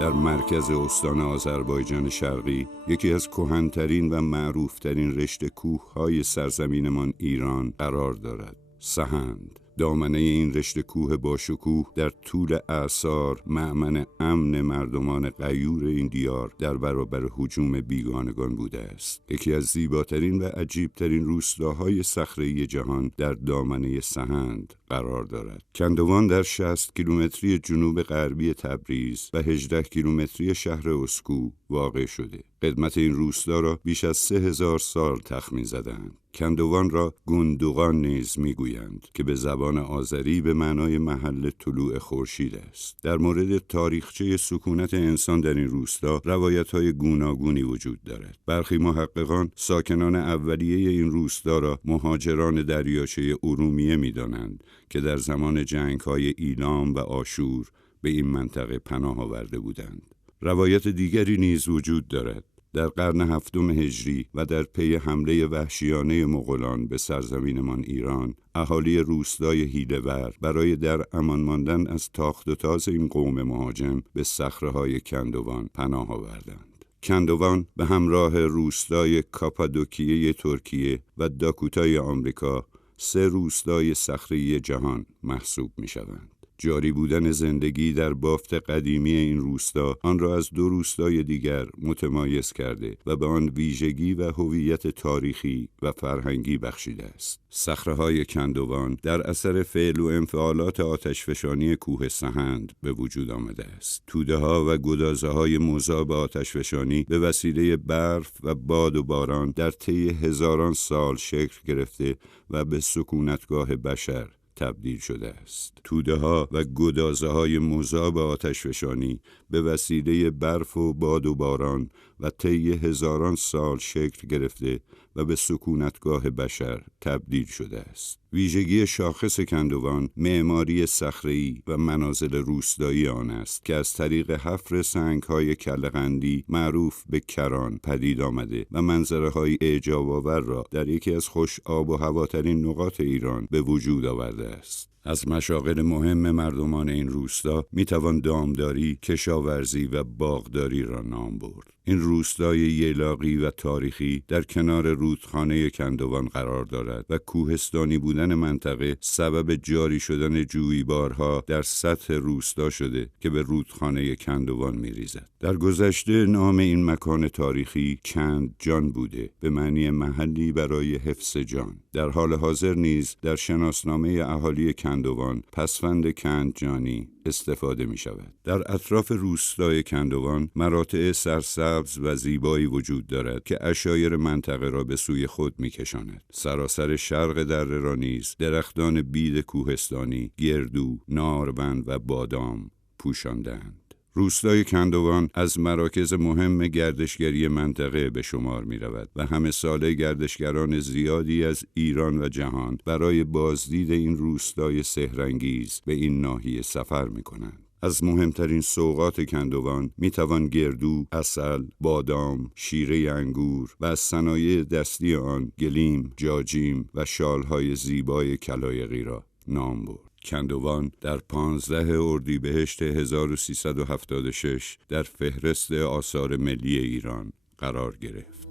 در مرکز استان آذربایجان شرقی یکی از کهن‌ترین و معروف‌ترین رشته کوه‌های سرزمینمان ایران قرار دارد. سهند، دامنه این رشته کوه باشکوه در طول اعصار مأمن امن مردمان غیور این دیار در برابر هجوم بیگانگان بوده است. یکی از زیباترین و عجیبترین روستاهای صخره‌ای جهان در دامنه سهند قرار دارد. کندوان در 60 کیلومتری جنوب غربی تبریز و 18 کیلومتری شهر اسکو واقع شده. قدمت این روستا را بیش از 3000 سال تخمین زدند. کندوان را گندوقان نیز میگویند که به زبان آذری به معنای محل طلوع خورشید است. در مورد تاریخچه سکونت انسان در این روستا روایت‌های گوناگونی وجود دارد. برخی محققان ساکنان اولیه این روستا را مهاجران دریاچه ارومیه می‌دانند که در زمان جنگ‌های ایلام و آشور به این منطقه پناه آورده بودند. روایت دیگری نیز وجود دارد. در قرن 7 هجری و در پی حمله وحشیانه مغولان به سرزمینمان ایران، اهالی روستای حیله‌ور برای در امان ماندن از تاخت و تاز این قوم مهاجم به صخره‌های کندوان پناه آوردند. کندوان به همراه روستای کاپادوکیه ترکیه و داکوتای آمریکا 3 روستای صخره‌ای جهان محسوب می‌شوند. جاری بودن زندگی در بافت قدیمی این روستا آن را از 2 روستای دیگر متمایز کرده و به آن ویژگی و هویت تاریخی و فرهنگی بخشیده است. صخره‌های کندوان در اثر فعل و انفعالات آتشفشانی کوه سهند به وجود آمده است. توده‌ها و گدازه‌های مذاب آتشفشانی به وسیله برف و باد و باران در طی هزاران سال شکل گرفته و به سکونتگاه بشر تبدیل شده است. توده‌ها و گدازه‌های مذاب آتشفشانی به وسیله برف و باد و باران و طی هزاران سال شکل گرفته و به سکونتگاه بشر تبدیل شده است. ویژگی شاخص کندوان معماری صخره‌ای و منازل روستایی آن است که از طریق حفر سنگ‌های کله‌قندی معروف به کران پدید آمده و منظره‌های اعجاب‌آور را در یکی از خوش آب و هواترین نقاط ایران به وجود آورده است. از مشاغل مهم مردمان این روستا میتوان دامداری، کشاورزی و باغداری را نام برد. این روستای ییلاقی و تاریخی در کنار رودخانه کندوان قرار دارد و کوهستانی بودن منطقه سبب جاری شدن جویبارها در سطح روستا شده که به رودخانه کندوان میریزد. در گذشته نام این مکان تاریخی کند جان بوده، به معنی محلی برای حفظ جان. در حال حاضر نیز در شناسنامه اهالی کندوان پسوند کند جانی استفاده می شود. در اطراف روستای کندوان مراتع سرسبز و زیبایی وجود دارد که عشایر منطقه را به سوی خود می کشاند. سراسر شرق دره را نیز درختان بید کوهستانی، گردو، نارون و بادام پوشاندند. روستای کندوان از مراکز مهم گردشگری منطقه به شمار می رود و همه ساله گردشگران زیادی از ایران و جهان برای بازدید این روستای سحرانگیز به این ناحیه سفر می کنند. از مهمترین سوغات کندوان می توان گردو، عسل، بادام، شیره انگور و از صنایع دستی آن گلیم، جاجیم و شالهای زیبای کلایقی را نام برد. کندوان در 15 اردیبهشت 1376 در فهرست آثار ملی ایران قرار گرفت.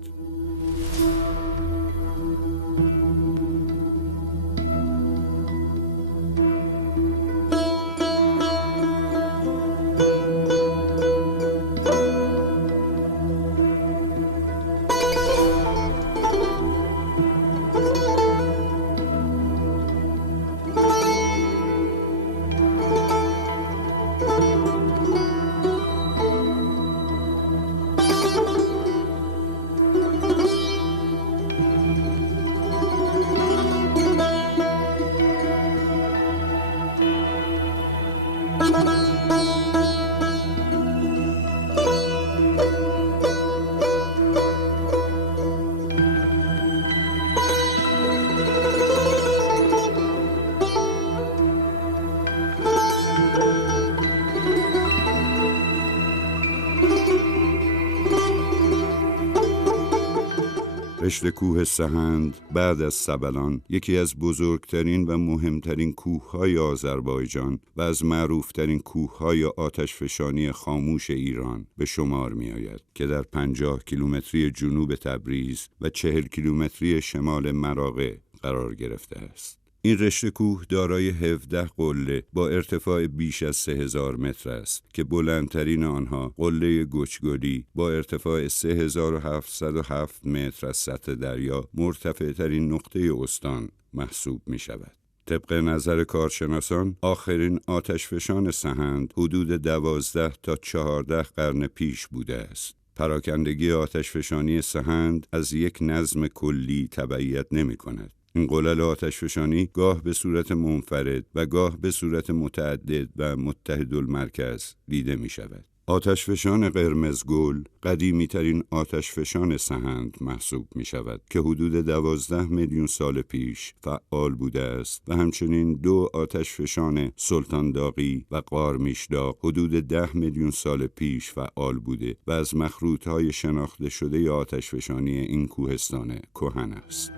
رشته کوه سهند بعد از سبلان یکی از بزرگترین و مهمترین کوههای آذربایجان و از معروفترین کوههای آتشفشانی خاموش ایران به شمار می آید که در 50 کیلومتری جنوب تبریز و 40 کیلومتری شمال مراغه قرار گرفته است. این رشته کوه دارای 17 قله با ارتفاع بیش از 3000 متر است که بلندترین آنها قله گچگلی با ارتفاع 3707 متر از سطح دریا مرتفع ترین نقطه استان محسوب می شود. طبق نظر کارشناسان آخرین آتشفشان سهند حدود 12 تا 14 قرن پیش بوده است. پراکندگی آتشفشانی سهند از یک نظم کلی تبعیت نمی کند. این قلل آتشفشانی گاه به صورت منفرد و گاه به صورت متعدد و متحدالمرکز دیده می شود. آتشفشان قرمزگل قدیمی ترین آتشفشان سهند محسوب می شود که حدود 12 میلیون سال پیش فعال بوده است و همچنین 2 آتشفشان سلطان داغی و قارمیشداغ حدود 10 میلیون سال پیش فعال بوده و از مخروطهای شناخته شده آتشفشانی این کوهستان کهن است.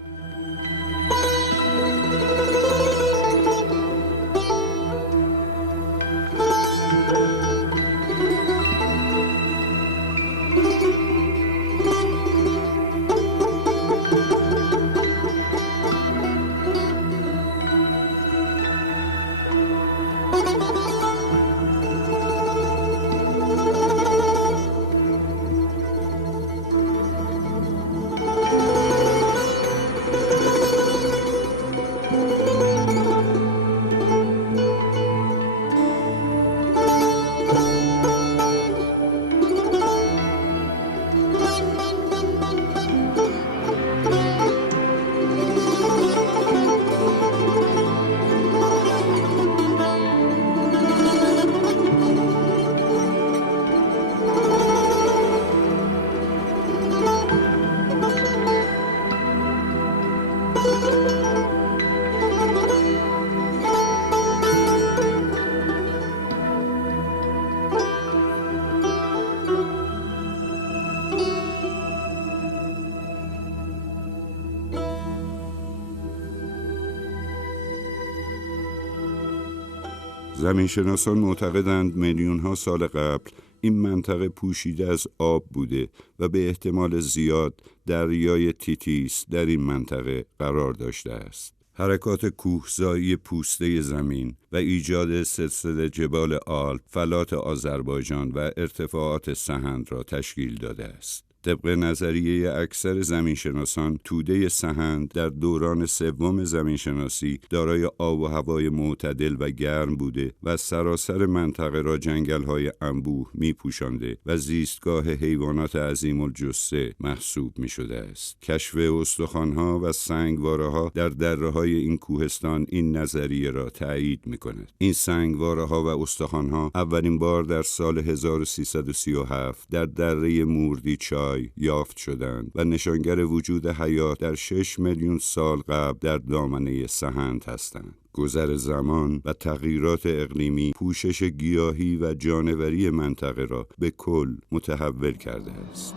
زمینشناسان معتقدند میلیون‌ها سال قبل این منطقه پوشیده از آب بوده و به احتمال زیاد دریای تیتیس در این منطقه قرار داشته است. حرکات کوهزایی پوسته زمین و ایجاد سلسله جبال آلپ فلات آذربایجان و ارتفاعات سهند را تشکیل داده است. طبق نظریه اکثر زمینشناسان توده سهند در دوران سوم زمینشناسی دارای آب و هوای معتدل و گرم بوده و سراسر منطقه را جنگل‌های انبوه می‌پوشانده و زیستگاه حیوانات عظیم الجثه محسوب می‌شده است. کشف استخوان‌ها و سنگواره‌ها در دره‌های این کوهستان این نظریه را تایید می‌کند. این سنگواره‌ها و استخوان‌ها اولین بار در سال 1337 در دره موردیچای یافت شدند و نشانگر وجود حیات در 6 میلیون سال قبل در دامنه سهند هستند. گذر زمان و تغییرات اقلیمی پوشش گیاهی و جانوری منطقه را به کل متحول کرده است.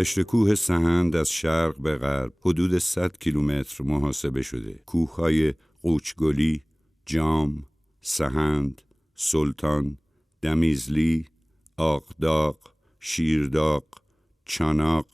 رشته کوه سهند از شرق به غرب حدود 100 کیلومتر محاسبه شده. کوههای قوچگلی، جام، سهند، سلطان، دمیزلی، آقداق، شیرداق، چاناق،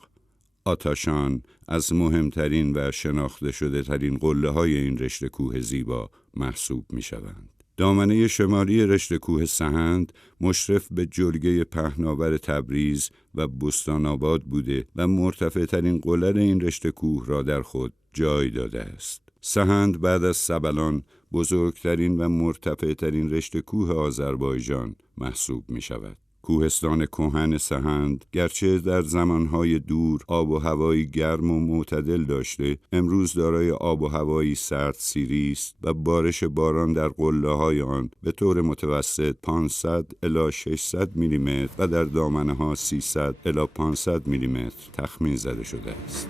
آتاشان از مهمترین و شناخته شده ترین قله های این رشته کوه زیبا محسوب می شوند. دامنه شمالی رشته کوه سهند مشرف به جلگه پهناور تبریز و بستان آباد بوده و مرتفع ترین قله این رشته کوه را در خود جای داده است. سهند بعد از سبلان بزرگترین و مرتفع ترین رشته کوه آذربایجان محسوب می شود. کوهستان کهن سهند گرچه در زمانهای دور آب و هوایی گرم و معتدل داشته، امروز دارای آب و هوایی سردسیری است و بارش باران در قله‌های آن به طور متوسط 500 الی 600 میلیمتر و در دامنه‌ها 300 الی 500 میلیمتر تخمین زده شده است.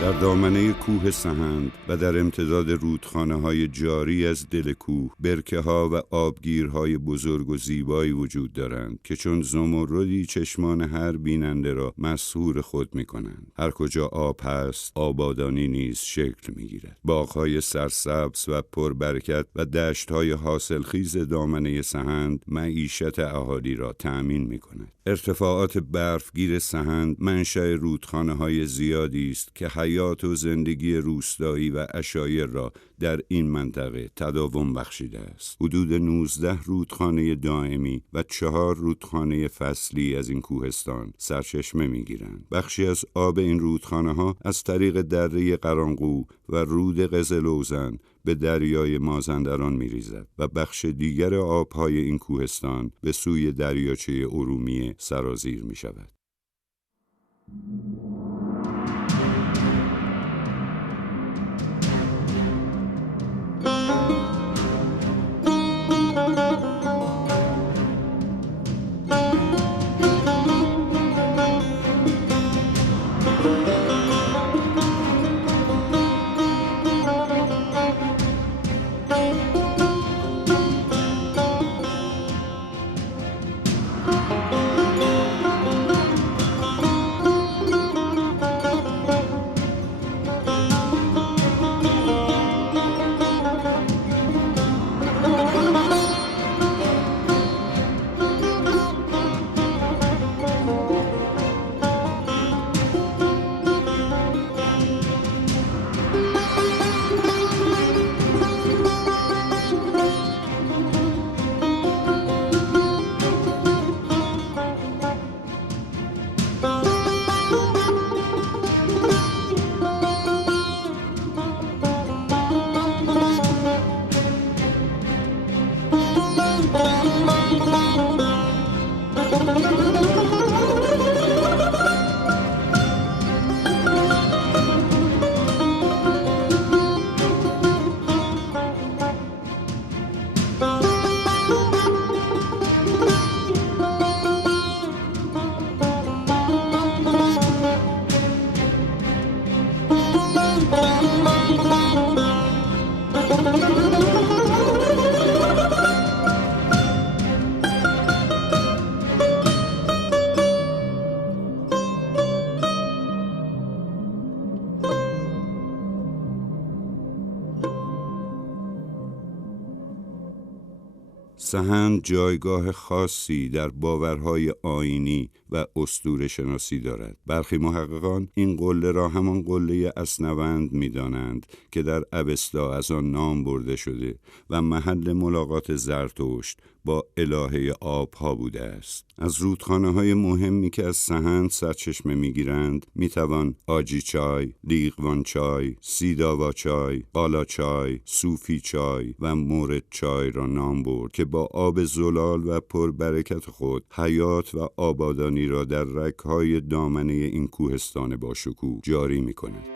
در دامنه کوه سهند و در امتداد رودخانه‌های جاری از دل کوه، برکه‌ها و آبگیرهای بزرگ و زیبایی وجود دارند که چون زمردی چشمان هر بیننده را مسحور خود می‌کنند. هر کجا آب هست، آبادانی نیز شکل می‌گیرد. باغ‌های سرسبز و پربرکت و دشت‌های حاصلخیز دامنه سهند معیشت اهالی را تأمین می‌کند. ارتفاعات برفگیر سهند منشأ رودخانه‌های زیادی است که حیات و زندگی روستایی و عشایر را در این منطقه تداوم بخشیده است. حدود 19 رودخانه دائمی و 4 رودخانه فصلی از این کوهستان سرچشمه می‌گیرند. بخشی از آب این رودخانه‌ها از طریق دره قرانقو و رود قزلوزن به دریای مازندران می‌ریزد و بخش دیگر آب‌های این کوهستان به سوی دریاچه ارومیه سرازیر می‌شود. سحند جایگاه خاصی در باورهای آیینی و اسطوره شناسی دارد. برخی محققان این قله را همان قله اسنوند می‌دانند که در اوستا از آن نام برده شده و محل ملاقات زرتشت با الهه آبها بوده است. از رودخانه‌های مهمی که از سحند سرچشمه می‌گیرند می‌توان آجی چای، لیقوان چای، سیداوا چای، بالا چای، صوفی چای و مورد چای را نام برد که با آب زلال و پربرکت خود حیات و آبادانی را در رگ‌های دامنه این کوهستان باشکوه جاری می‌کند.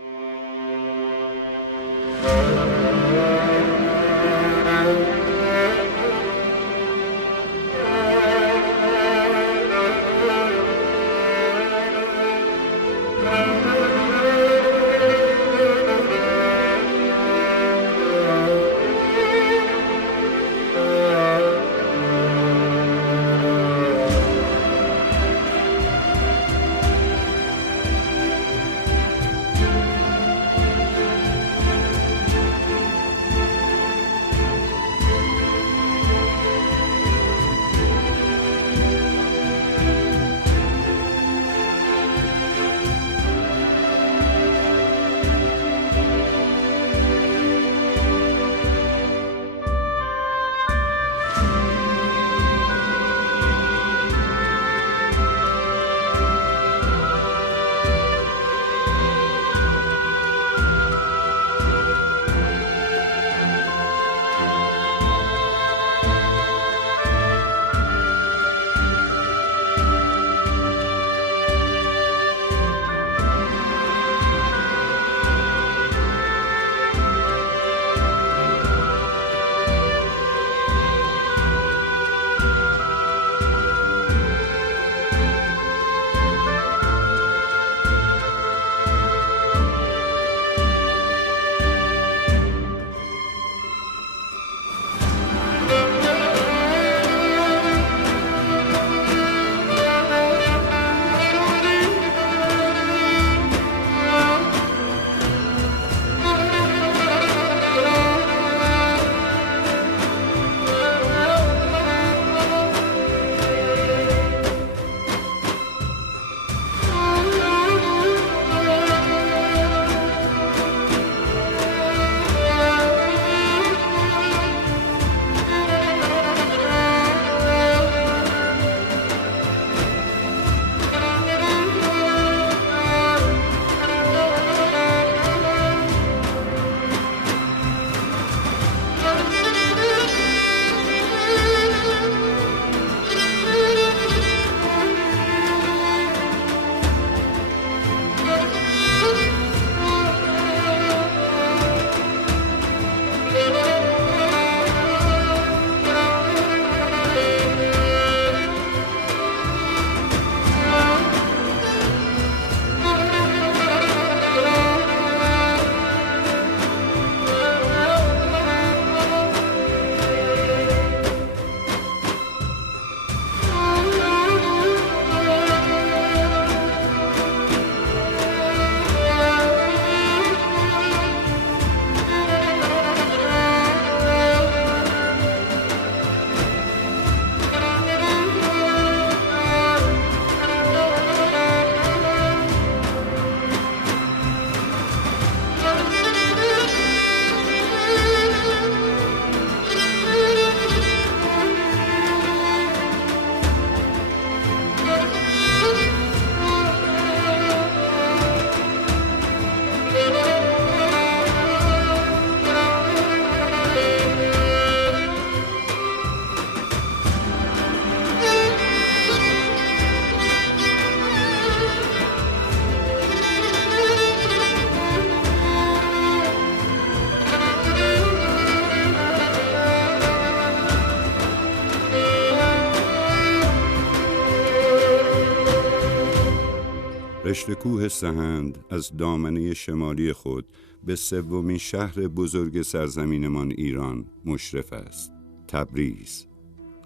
رشته کوه سهند از دامنه شمالی خود به سومین شهر بزرگ سرزمینمان ایران مشرف است، تبریز.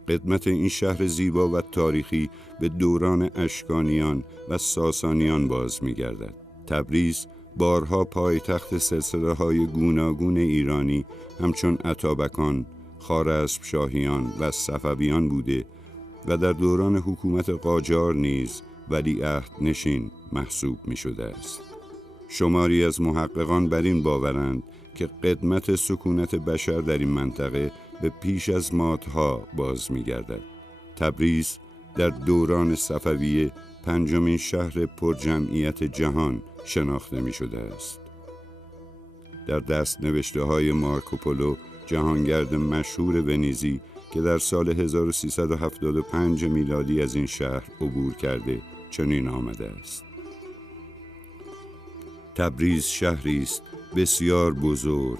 قدمت این شهر زیبا و تاریخی به دوران اشکانیان و ساسانیان باز می‌گردد. تبریز بارها پایتخت سلسله‌های گوناگون ایرانی همچون اتابکان، خوارزمشاهیان و صفویان بوده و در دوران حکومت قاجار نیز ولیعهد نشین محسوب می شده است. شماری از محققان بر این باورند که قدمت سکونت بشر در این منطقه به پیش از مادها باز می گردد. تبریز در دوران صفویه پنجمین شهر پرجمعیت جهان شناخته می شده است. در دست نوشته های مارکوپولو، جهانگرد مشهور ونیزی که در سال 1375 میلادی از این شهر عبور کرده، چنین آمده است: تبریز شهری است بسیار بزرگ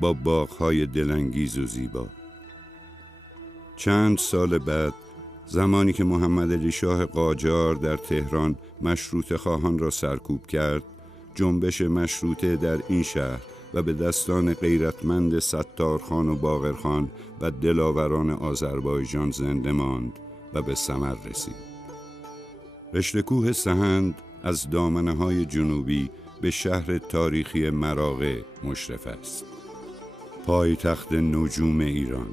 با باغ‌های دلانگیز و زیبا. چند سال بعد، زمانی که محمد علی شاه قاجار در تهران مشروطه خواهان را سرکوب کرد، جنبش مشروطه در این شهر و به دستان غیرتمند ستارخان و باقرخان و دلاوران آذربایجان زنده ماند و به ثمر رسید. رشته کوه سهند از دامنه‌های جنوبی به شهر تاریخی مراغه مشرف است، پایتخت نجوم ایران،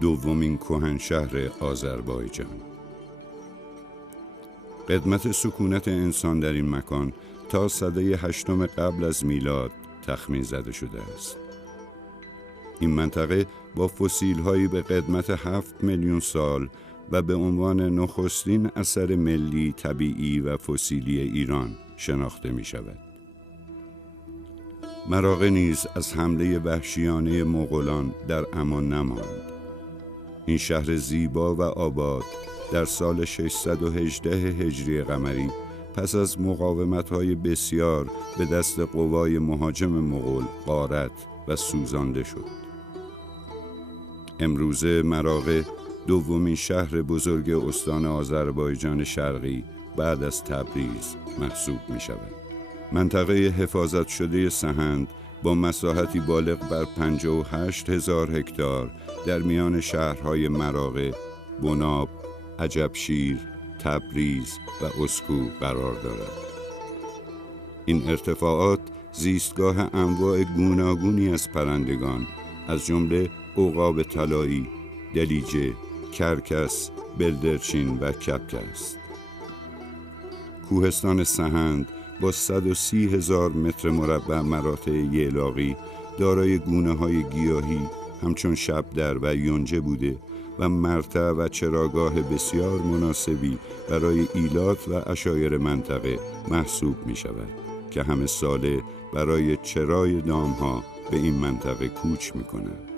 دومین کهنشهر آذربایجان. قدمت سکونت انسان در این مکان تا سده 8 قبل از میلاد تخمین زده شده است. این منطقه با فسیل‌هایی به قدمت 7 میلیون سال و به عنوان نخستین اثر ملی، طبیعی و فسیلی ایران شناخته می شود. مراغه نیز از حمله وحشیانه مغولان در امان نماند. این شهر زیبا و آباد در سال 618 هجری قمری پس از مقاومت‌های بسیار به دست قوای مهاجم مغول غارت و سوزانده شد. امروزه مراغه دومین شهر بزرگ استان آذربایجان شرقی بعد از تبریز محسوب می شود. منطقه حفاظت شده سهند با مساحتی بالغ بر 58,000 هکتار در میان شهرهای مراغه، بناب، عجبشیر، تبریز و اسکو قرار دارد. این ارتفاعات زیستگاه انواع گوناگونی از پرندگان از جمله عقاب طلایی، دلیجه، کرکس، بلدرچین و کبک است. کوهستان سهند با 130,000 متر مربع مراتع ییلاقی دارای گونه‌های گیاهی همچون شبدر و یونجه بوده و مرتع و چراگاه بسیار مناسبی برای ایلات و عشایر منطقه محسوب می شود که همه ساله برای چرای دامها به این منطقه کوچ می کنند.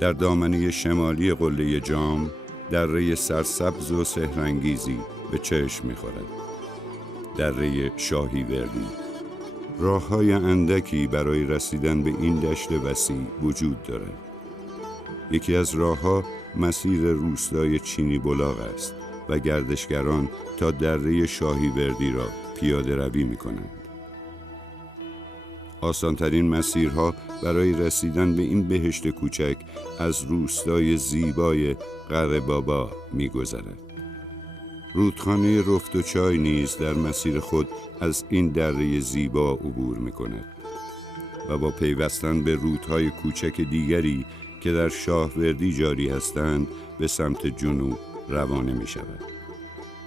در دامنه شمالی قله جام، دره سرسبز و سحرانگیزی به چشم می‌خورد. دره شاهی وردی. راه‌های اندکی برای رسیدن به این دشت وسیع وجود دارد. یکی از راه‌ها مسیر روستای چینی بلاغ است و گردشگران تا دره شاهی وردی را پیاده روی می‌کنند. آسان‌ترین مسیرها برای رسیدن به این بهشت کوچک از روستای زیبای قره بابا می‌گذرد. رودخانه رفت و چای نیز در مسیر خود از این دره زیبا عبور می‌کند و با پیوستن به رودهای کوچک دیگری که در شاهوردی جاری هستند به سمت جنوب روانه می‌شود.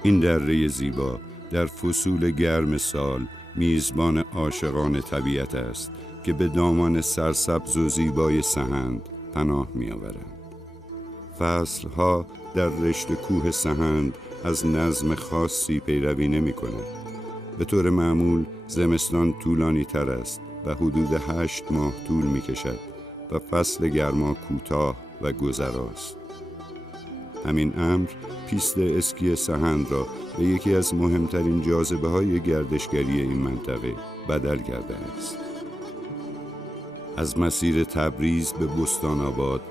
این دره زیبا در فصول گرم سال میزبان عاشقان طبیعت است که به دامان سرسبز و زیبای سهند پناه می‌آورند. فصلها در رشته کوه سهند از نظم خاصی پیروی نمی‌کند. به طور معمول زمستان طولانی تر است و حدود 8 ماه طول می‌کشد و فصل گرما کوتاه و گذراست. همین امر پیست اسکی سهند را به یکی از مهمترین جاذبه‌های گردشگری این منطقه بدل کرده است. از مسیر تبریز به بستان آباد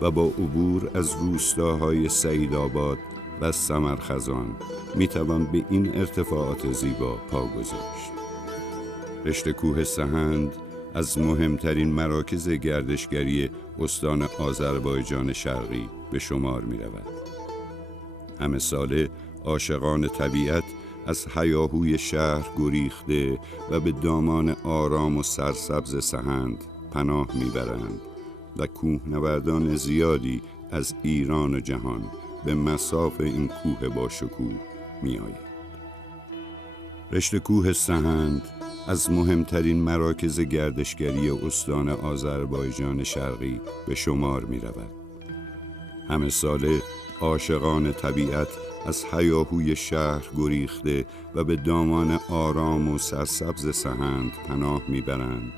و با عبور از روستاهای سعیدآباد و ثمرخزان میتوان به این ارتفاعات زیبا پا گذاشت. رشته کوه سهند از مهمترین مراکز گردشگری استان آذربایجان شرقی به شمار می رود. همه ساله عاشقان طبیعت از هیاهوی شهر گریخته و به دامان آرام و سرسبز سهند پناه میبرند و کوهنوردان زیادی از ایران و جهان به مصاف این کوه با شکوه می آید. رشته کوه سهند از مهمترین مراکز گردشگری استان آذربایجان شرقی به شمار می رود. همه ساله عاشقان طبیعت از هیاهوی شهر گریخته و به دامان آرام و سرسبز سهند پناه میبرند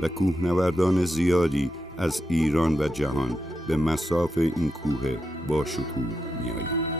و کوهنوردان زیادی از ایران و جهان به مصاف این کوه با شکوه میآیند.